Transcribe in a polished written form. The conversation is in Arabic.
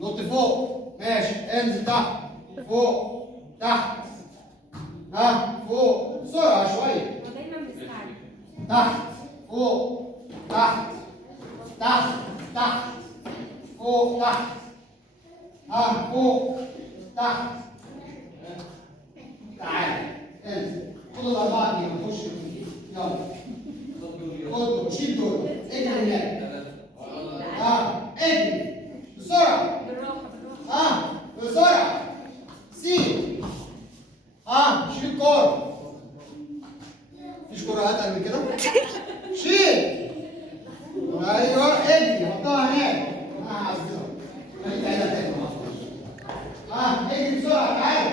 نط فوق ماشي انزل تحت فوق تحت ها فوق بسرعة شوية هو دايما مستعجل. تحت فوق تحت تحت تحت فوق تحت ها فوق تحت تعال انزل خد الأربعة دي ونخش يلا خد شيل دول اجري هناك ها اجري بسرعة بالراحه بالراحه. ها بسرعة سيب ها شيل الكورة مفيش كورة أتقل من كده شيل ايوه اجري حطها هناك انا هعزلها خليك تعيدها تاني ها اجري بسرعة تعالى